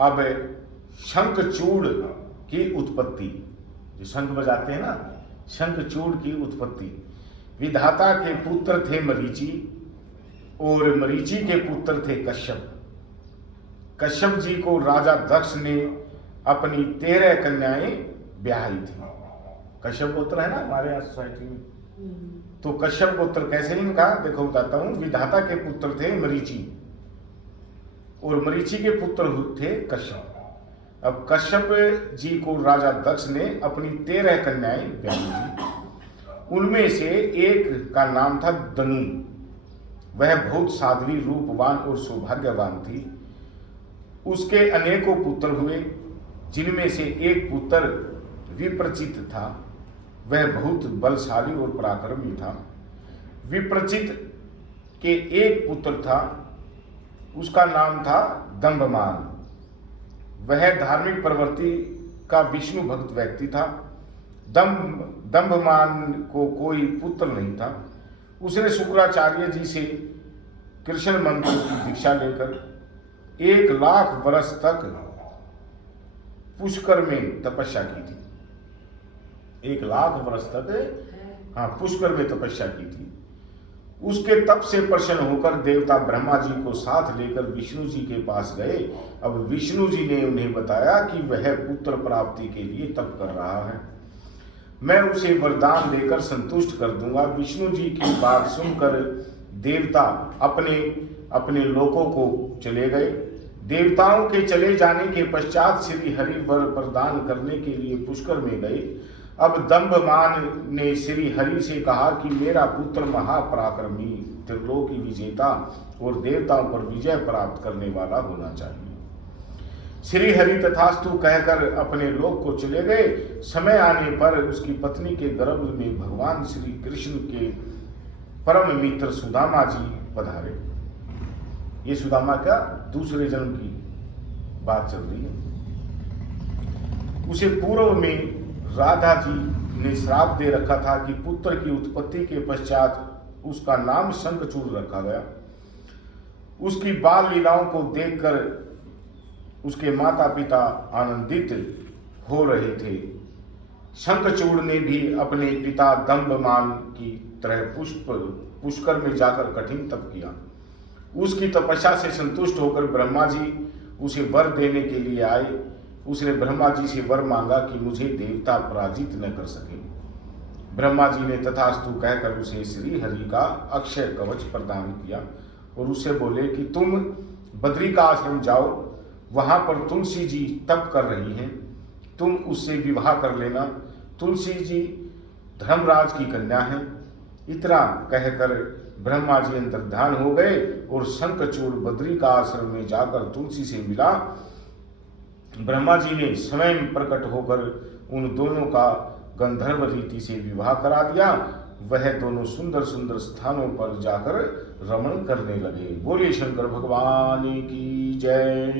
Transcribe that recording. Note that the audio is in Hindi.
अब शंखचूड़ की उत्पत्ति, जो शंख बजाते हैं ना, शंखचूड़ की उत्पत्ति। विधाता के पुत्र थे मरीचि और मरीचि के पुत्र थे कश्यप। कश्यप जी को राजा दक्ष ने अपनी 13 कन्याएं ब्याही थी। कश्यप गोत्र है ना हमारे यहाँ सोसाइटी में, तो कश्यप गोत्र कैसे इनका देखो बताता हूं। विधाता के पुत्र थे मरीचि और मरीचि के पुत्र थे कश्यप। अब कश्यप जी को राजा दक्ष ने अपनी 13 कन्याएं ब्याही थी। उनमें से एक का नाम था दनु। वह बहुत साध्वी, रूपवान और सौभाग्यवान थी। उसके अनेकों पुत्र हुए, जिनमें से एक पुत्र विप्रचित था। वह बहुत बलशाली और पराक्रमी था। विप्रचित के एक पुत्र था, उसका नाम था दंभमान। वह धार्मिक प्रवृत्ति का विष्णु भक्त व्यक्ति था। दंभमान को कोई पुत्र नहीं था। उसने शुक्राचार्य जी से कृष्ण मंत्र की दीक्षा लेकर 1 लाख वर्ष तक पुष्कर में तपस्या की थी। 1 लाख वर्ष तक पुष्कर में तपस्या की थी। उसके तप से प्रसन्न होकर देवता ब्रह्मा जी को साथ लेकर विष्णु जी के पास गए। अब विष्णु जी ने उन्हें बताया कि वह पुत्र प्राप्ति के लिए तप कर रहा है। मैं उसे वरदान देकर संतुष्ट कर दूंगा। विष्णु जी की बात सुनकर देवता अपने अपने लोकों को चले गए। देवताओं के चले जाने के पश्चात श्री हरि वर प्रदान करने के लिए पुष्कर में गए। अब दंभमान ने श्री हरि से कहा कि मेरा पुत्र महापराक्रमी, त्रिलोकी विजेता और देवताओं पर विजय प्राप्त करने वाला होना चाहिए। श्री हरि तथास्तु कहकर अपने लोक को चले गए। समय आने पर उसकी पत्नी के गर्भ में भगवान श्री कृष्ण के परम मित्र सुदामा जी पधारे। ये सुदामा क्या दूसरे जन्म की बात चल रही है। उसे पूर्व में राधा जी ने श्राप दे रखा था कि पुत्र की उत्पत्ति के पश्चात उसका नाम शंखचूड़ रखा गया। उसकी बाल लीलाओं को देखकर उसके माता पिता आनंदित हो रहे थे। शंखचूड़ ने भी अपने पिता दंभमान की तरह पुष्कर में जाकर कठिन तप किया। उसकी तपस्या से संतुष्ट होकर ब्रह्मा जी उसे वर देने के लिए आए। उसने ब्रह्मा जी से वर मांगा कि मुझे देवता पराजित न कर सके। ब्रह्मा जी ने तथास्तु कहकर उसे श्री हरि का अक्षय कवच प्रदान किया और उससे बोले कि तुम बद्री का आश्रम जाओ, वहां पर तुलसी जी तप कर रही हैं, तुम उससे विवाह कर लेना। तुलसी जी धर्मराज की कन्या है। इतना कहकर ब्रह्मा जी अंतर्ध्यान हो गए और शंखचूड़ बद्री का आश्रम में जाकर तुलसी से मिला। ब्रह्मा जी ने स्वयं प्रकट होकर उन दोनों का गंधर्व रीति से विवाह करा दिया। वह दोनों सुंदर सुंदर स्थानों पर जाकर रमण करने लगे। बोलिए शंकर भगवान की जय।